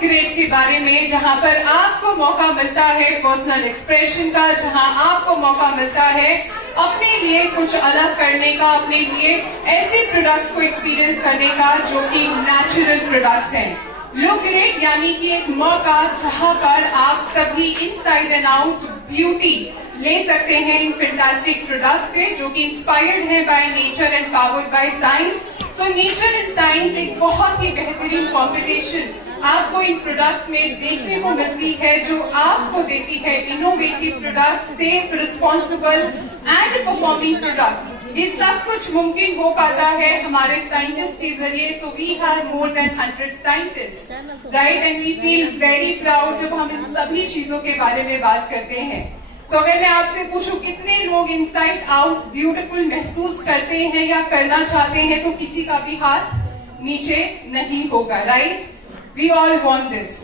Grade के बारे में, जहां पर आपको मौका मिलता है पर्सनल एक्सप्रेशन का, जहां आपको मौका मिलता है अपने लिए कुछ अलग करने का, अपने लिए ऐसे प्रोडक्ट्स को एक्सपीरियंस करने का जो कि नेचुरल प्रोडक्ट्स हैं। लुक ग्रेट यानी कि एक मौका जहां पर आप सभी इनसाइड एंड आउट ब्यूटी ले सकते हैं इन फैंटास्टिक प्रोडक्ट्स से, जो कि इंस्पायर्ड है by nature and powered by science. So nature and science एक बहुत ही बेहतरीन कॉम्बिनेशन आपको इन प्रोडक्ट्स में देखने को मिलती है, जो आपको देती है innovative products, safe, responsible and performing products. ये सब कुछ मुमकिन हो पाता है हमारे साइंटिस्ट के जरिए। So we have more than 100 scientist, right, and we feel very proud जब हम इन सभी चीजों के बारे में बात करते हैं। तो अगर मैं आपसे पूछूं कितने लोग इनसाइड आउट ब्यूटीफुल महसूस करते हैं या करना चाहते हैं, तो किसी का भी हाथ नीचे नहीं होगा, right? We all want this.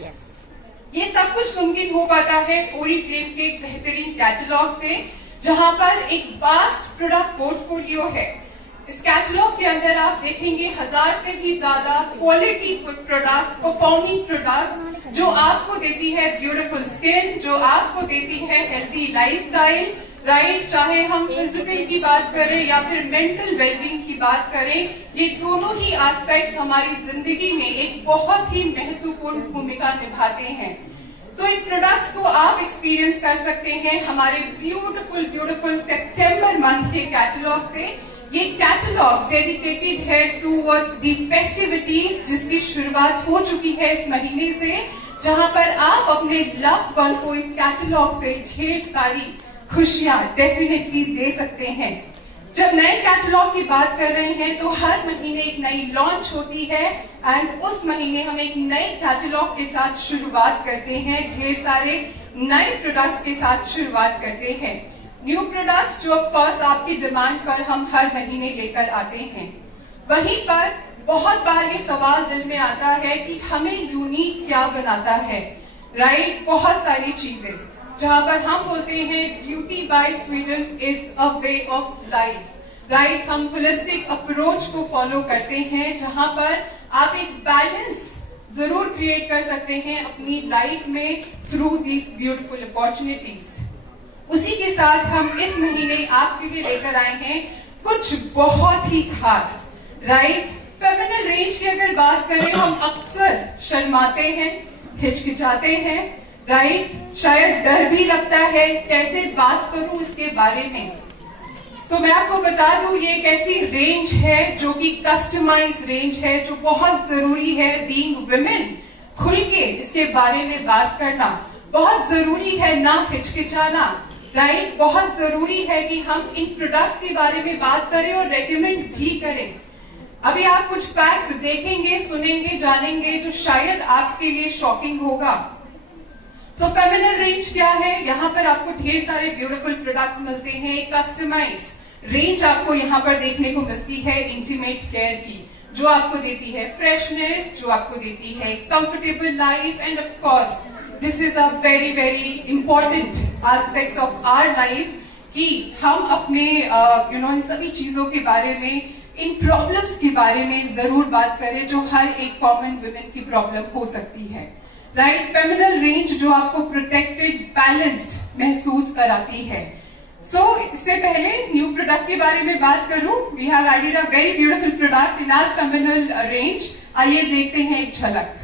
ये सब कुछ मुमकिन हो पाता है ओरिफ्लेम के एक बेहतरीन कैटलॉग से, जहां पर एक वास्ट प्रोडक्ट पोर्टफोलियो है। इस कैटलॉग के अंदर आप देखेंगे 1000 से भी ज्यादा क्वालिटी प्रोडक्ट्स, परफॉर्मिंग प्रोडक्ट्स, जो आपको देती है ब्यूटीफुल स्किन, जो आपको देती है हेल्थी लाइफस्टाइल, राइट? चाहे हम फिजिकल की बात करें या फिर मेंटल वेलबींग की बात करें, ये दोनों ही एस्पेक्ट्स हमारी जिंदगी में एक बहुत ही महत्वपूर्ण भूमिका निभाते हैं। तो इन प्रोडक्ट्स को आप एक्सपीरियंस कर सकते हैं हमारे ब्यूटीफुल सितंबर मंथ के कैटलॉग से। ये कैटलॉग डेडिकेटेड है टूवर्ड्स दी फेस्टिविटीज, जिसकी शुरुआत हो चुकी है इस महीने से, जहां पर आप अपने लव्ड वन को इस कैटलॉग से ढेर सारी खुशियां डेफिनेटली दे सकते हैं। जब नए कैटलॉग की बात कर रहे हैं तो हर महीने एक नई लॉन्च होती है, एंड उस महीने हम एक नए कैटलॉग के साथ शुरुआत करते हैं, ढेर सारे नए प्रोडक्ट्स के साथ शुरुआत करते हैं। न्यू प्रोडक्ट्स जो ऑफ कोर्स आपकी डिमांड पर हम हर महीने लेकर आते हैं। वहीं पर बहुत बार ये सवाल दिल में आता है कि हमें यूनिक क्या बनाता है, राइट? बहुत सारी चीजें, जहां पर हम बोलते हैं beauty by Sweden is a way of life, right? हम होलिस्टिक अप्रोच को फॉलो करते हैं, जहां पर आप एक बैलेंस जरूर क्रिएट कर सकते हैं अपनी लाइफ में थ्रू दीज ब्यूटीफुल अपॉर्चुनिटीज। उसी के साथ हम इस महीने आपके लिए लेकर आए हैं कुछ बहुत ही खास, राइट? फेमिनिन रेंज की अगर बात करें, हम अक्सर शर्माते हैं, हिचकिचाते हैं, राइट? शायद डर भी लगता है कैसे बात करूं इसके बारे में। तो मैं आपको बता दूं, ये एक ऐसी रेंज है जो कि कस्टमाइज रेंज है, जो बहुत जरूरी है। बीइंग वुमेन, खुल के इसके बारे में बात करना बहुत जरूरी है, ना हिचकिचाना, राइट? बहुत जरूरी है कि हम इन प्रोडक्ट्स के बारे में बात करें और रेकमेंड भी करें। अभी आप कुछ फैक्ट्स देखेंगे, सुनेंगे, जानेंगे जो शायद आपके लिए शॉकिंग होगा। सो फेमिनिन रेंज क्या है? यहाँ पर आपको ढेर सारे ब्यूटीफुल प्रोडक्ट्स मिलते हैं। कस्टमाइज रेंज आपको यहाँ पर देखने को मिलती है इंटीमेट केयर की, जो आपको देती है फ्रेशनेस, जो आपको देती है comfortable life, and of course this is a very very important aspect of our life कि हम अपने इन सभी चीजों के बारे में, इन प्रॉब्लम्स के बारे में जरूर बात करें जो हर एक कॉमन वुमेन की प्रॉब्लम हो सकती है, राइट? फेमिनिन रेंज जो आपको प्रोटेक्टेड, बैलेंस्ड महसूस कराती है। सो इससे पहले न्यू प्रोडक्ट के बारे में बात करूं, we have added a very beautiful product in our feminine range. आइए देखते हैं एक झलक।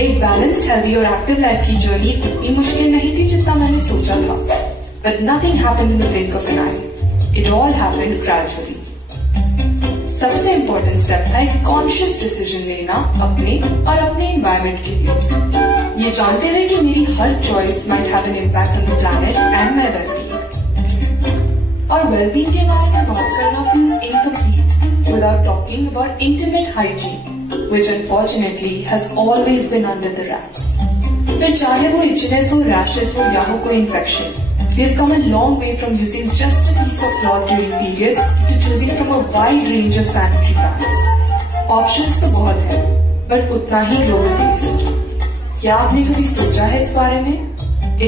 एक बैलेंस्ड, हेल्दी और एक्टिव लाइफ की जर्नी इतनी मुश्किल नहीं थी जितना मैंने सोचा था। But nothing happened in the blink of an eye. It all happened gradually. सबसे इम्पोर्टेंट स्टेप था एक कॉन्शियस डिसीजन लेना अपने और अपने एनवायरमेंट के लिए, ये जानते हुए कि मेरी her choice might have an impact on the planet and my wellbeing. और वेलबीइंग के बारे में बात करना feels incomplete without talking about intimate hygiene, which unfortunately has always been under the wraps. फिर चाहे वो itchiness हो, rashes हो या हो कोई infection, we've come a long way from using just a piece of cloth during periods to choosing from a wide range of sanitary pads. Options तो बहुत है, but उतना ही global based. क्या आपने कभी सोचा है इस बारे में?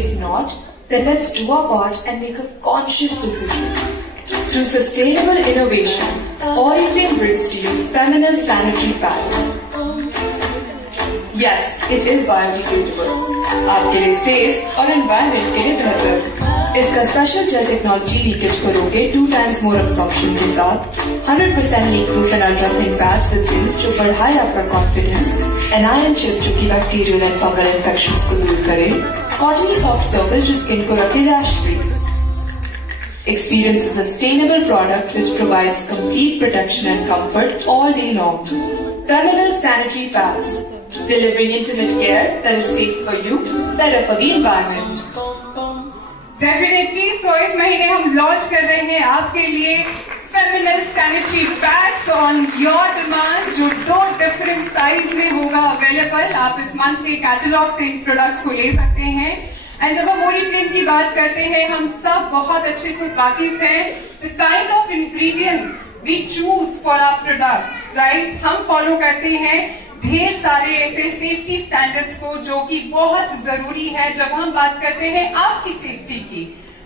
If not, then let's do our part and make a conscious decision. Through sustainable innovation, Oriflame brings to you feminine sanitary pads. Yes, it is biodegradable. आपके लिए safe और environment के लिए बेहतर. इसका स्पेशल जेल टेक्नोलॉजी लीकेज को रोके 2 times more absorption के साथ 100% leak proof and ultra thin pads with jinx जो बढ़ाए आपका कॉन्फिडेंस, एन आयरन चिप जो कि बैक्टीरियल एंड फंगल इन्फेक्शंस को दूर करे, कॉटनी सॉफ्ट सर्फेस जो स्किन को रखे rash free. Experience a sustainable product which provides complete protection and comfort all day long. Feminine sanitary pads, delivering intimate care that is safe for you, better for the environment. Definitely. So इस महीने हम launch कर रहे हैं आपके लिए feminine sanitary pads on your demand, जो 2 different size में होगा अवेलेबल. आप इस मंथ के कैटलॉग से इन प्रोडक्ट्स को ले सकते हैं. एंड जब हम ओरिफ्लेम की बात करते हैं, हम सब बहुत अच्छे से वाकिफ हैं the kind of ingredients we choose for our products, right. हम फॉलो करते हैं ढेर सारे ऐसे सेफ्टी स्टैंडर्ड्स को जो कि बहुत जरूरी है जब हम बात करते हैं आपकी सेफ्टी की,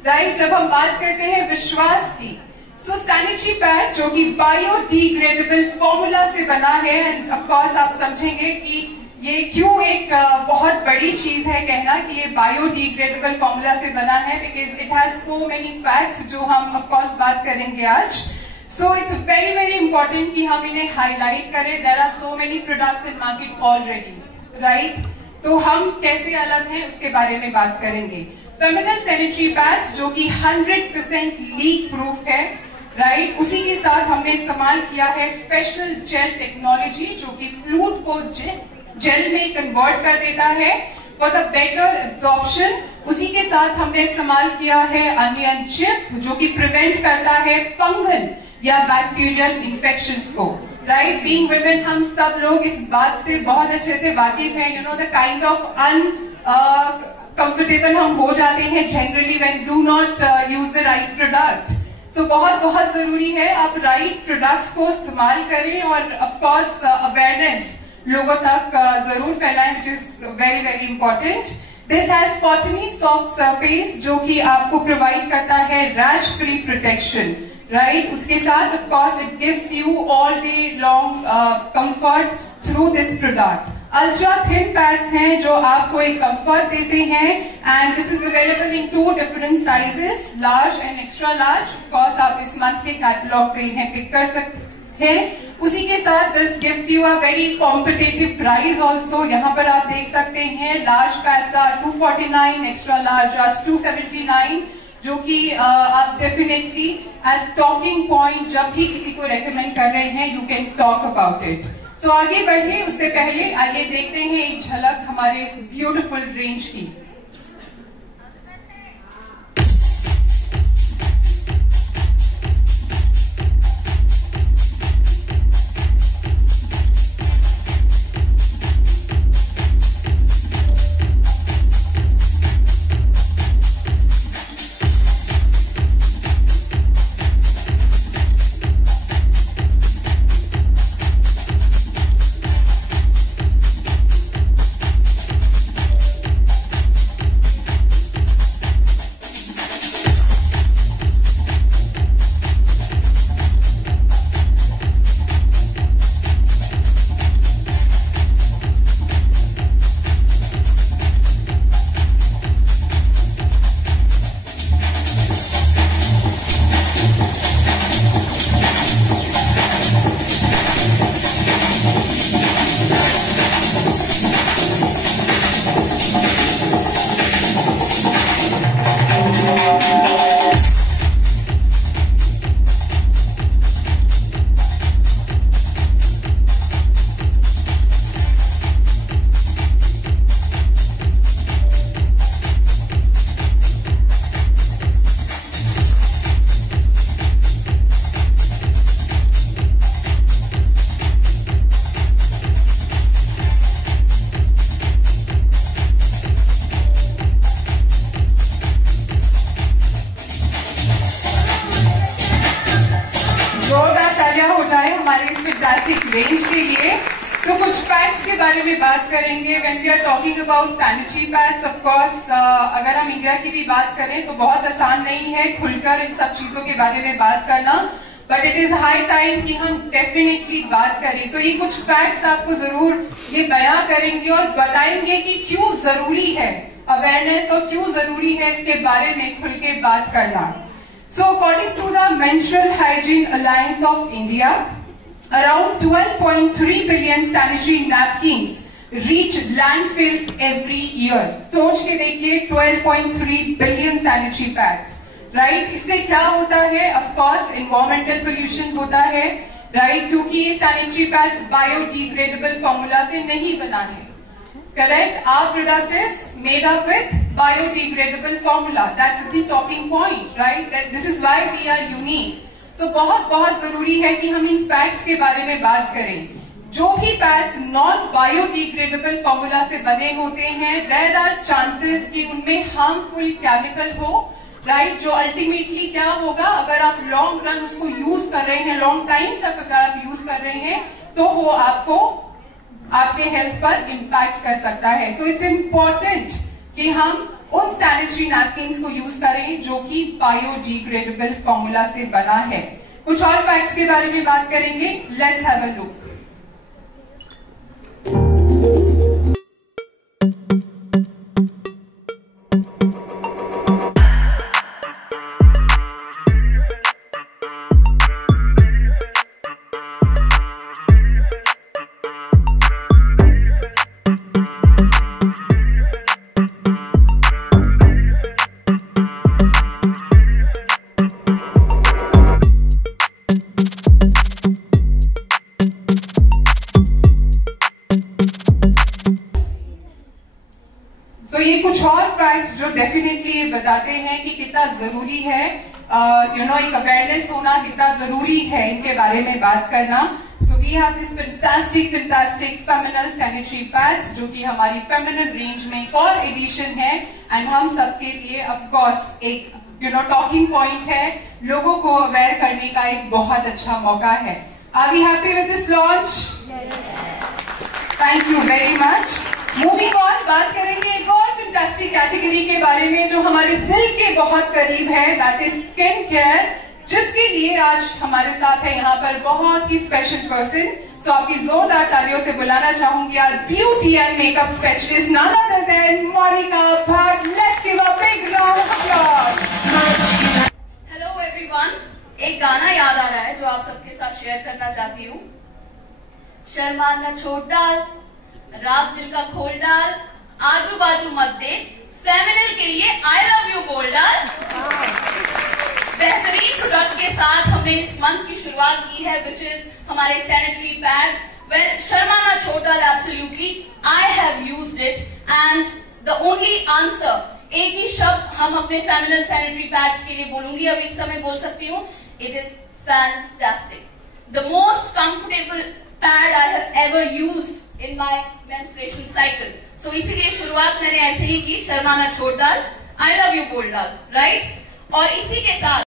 राइट. जब हम बात करते हैं विश्वास की, सो सैनिटरी पैड जो कि बायोडिग्रेडेबल फॉर्मूला से बना है. एंड ऑफ कोर्स आप समझेंगे कि ये क्यों एक बहुत बड़ी चीज है कहना कि ये बायोडिग्रेडेबल फॉर्मूला से बना है, because it has so many facts जो हम ऑफ कोर्स बात करेंगे आज. So it's very very important कि हम इन्हें हाईलाइट करें. There are so many products in market already, right? तो हम कैसे अलग हैं उसके बारे में बात करेंगे. फेमिनिन सैनिटरी पैड्स जो कि 100% लीक प्रूफ है, राइट. उसी के साथ हमने इस्तेमाल किया है स्पेशल जेल टेक्नोलॉजी जो कि फ्लूइड को जेल में कन्वर्ट कर देता है फॉर द बेटर एब्जॉर्प्शन. उसी के साथ हमने इस्तेमाल किया है अनियन चिप जो कि प्रिवेंट करता है फंगल या बैक्टीरियल इन्फेक्शंस को, राइट. बीइंग वुमेन हम सब लोग इस बात से बहुत अच्छे से वाकिफ हैं. You know the kind of uncomfortable हम हो जाते हैं generally when do not use the right product. तो बहुत जरूरी है आप राइट प्रोडक्ट्स को इस्तेमाल करें और ऑफ कोर्स अवेयरनेस लोगों तक जरूर फैलाएं, which is very very important. This has cottony soft surface जो कि आपको प्रोवाइड करता है रैश फ्री प्रोटेक्शन, राइट. उसके साथ of course it gives you all day long comfort through this product. Ultra thin pads हैं जो आपको एक कंफर्ट देते हैं and this is available in 2 different sizes, large and extra large. Of course आप इस मंथ के कैटलॉग से इन्हें पिक कर सकते हैं. उसी के साथ this gives you a very competitive price also. यहाँ पर आप देख सकते हैं large pads are 249, extra large are 279, जो कि आप डेफिनेटली एज टॉकिंग पॉइंट जब भी किसी को रेकमेंड कर रहे हैं you can talk about it. So आगे बढ़े उससे पहले आइए देखते हैं एक झलक हमारे इस ब्यूटीफुल रेंज की. रेंज के लिए. तो कुछ फैक्ट्स के बारे में बात करेंगे. When we are talking about sanitary pads, of course अगर हम इंडिया की भी बात करें तो बहुत आसान नहीं है खुलकर इन सब चीजों के बारे में बात करना, but it is high time कि हम डेफिनेटली बात करें. तो ये कुछ फैक्ट्स आपको जरूर ये बयां करेंगे और बताएंगे कि क्यों जरूरी है अवेयरनेस और क्यों जरूरी है इसके बारे में खुल के बात करना. So according to the menstrual hygiene alliance of India, around 12.3 billion sanitary napkins reach landfills every year. सोच के देखिए 12.3 billion sanitary pads, right? इससे क्या होता है? Of course, environmental pollution होता है, right? क्योंकि ये sanitary pads biodegradable formula से नहीं बना है. Correct? Our product is made up with biodegradable formula. That's the talking point, right? This is why we are unique. तो बहुत जरूरी है कि हम इन पैड्स के बारे में बात करें. जो भी पैड्स नॉन बायोडिग्रेडेबल फॉर्मूला से बने होते हैं, देयर आर चांसेस कि उनमें हार्मफुल केमिकल हो, राइट? जो अल्टीमेटली क्या होगा, अगर आप लॉन्ग रन उसको यूज कर रहे हैं, लॉन्ग टाइम तक अगर आप यूज कर रहे हैं, तो वो आपको आपके हेल्थ पर इंपैक्ट कर सकता है. सो इट्स इम्पोर्टेंट कि हम उन सैनिटरी नैपकिन्स को यूज करें जो कि बायोडिग्रेडेबल फॉर्मूला से बना है. कुछ और फैक्ट्स के बारे में बात करेंगे. Let's have a look. कुछ और फैक्ट्स जो डेफिनेटली बताते हैं कि कितना जरूरी है एक अवेयरनेस होना, कितना जरूरी है इनके बारे में बात करना. So we have this fantastic feminine sanitary pads जो कि हमारी फेमिनल रेंज में एक और एडिशन है, एंड हम सबके लिए ऑफ कोर्स एक टॉकिंग पॉइंट है, लोगों को अवेयर करने का एक बहुत अच्छा मौका है. Are we happy with this launch? Thank you very much. Moving on, बात करेंगे एक और फैंटास्टिक कैटेगरी के बारे में जो हमारे दिल के बहुत करीब है, दैट इज स्किन केयर, जिसके लिए आज हमारे साथ है यहाँ पर बहुत ही स्पेशल पर्सन. सो आपकी जोरदार तालियों से बुलाना चाहूंगी यार beauty and makeup specialist none other than Monica Bhatt. Let's give a big round of applause. Hello everyone, एक गाना याद आ रहा है जो आप सबके साथ शेयर करना चाहती हूँ. शर्मा न छोड़ डाल, राज दिल का खोल डाल, आजू बाजू मत दे, फेमिनिल के लिए आई लव यू बोल डाल. बेहतरीन प्रोडक्ट के साथ हमने इस मंथ की शुरुआत की है, विच इज हमारे सैनिटरी पैड्स. वेल, शर्मा ना छोड़ डाल, absolutely I have used it, and the only answer, एक ही शब्द हम अपने फेमिनिल सैनिटरी पैड्स के लिए बोलूंगी, अभी इस समय बोल सकती हूँ. It is fantastic, the most comfortable pad I have ever used in my menstruation cycle. So इसीलिए शुरुआत मैंने ऐसे ही की, शर्मा ना छोड़ डाल, I love you बोल डाल, right? और इसी के साथ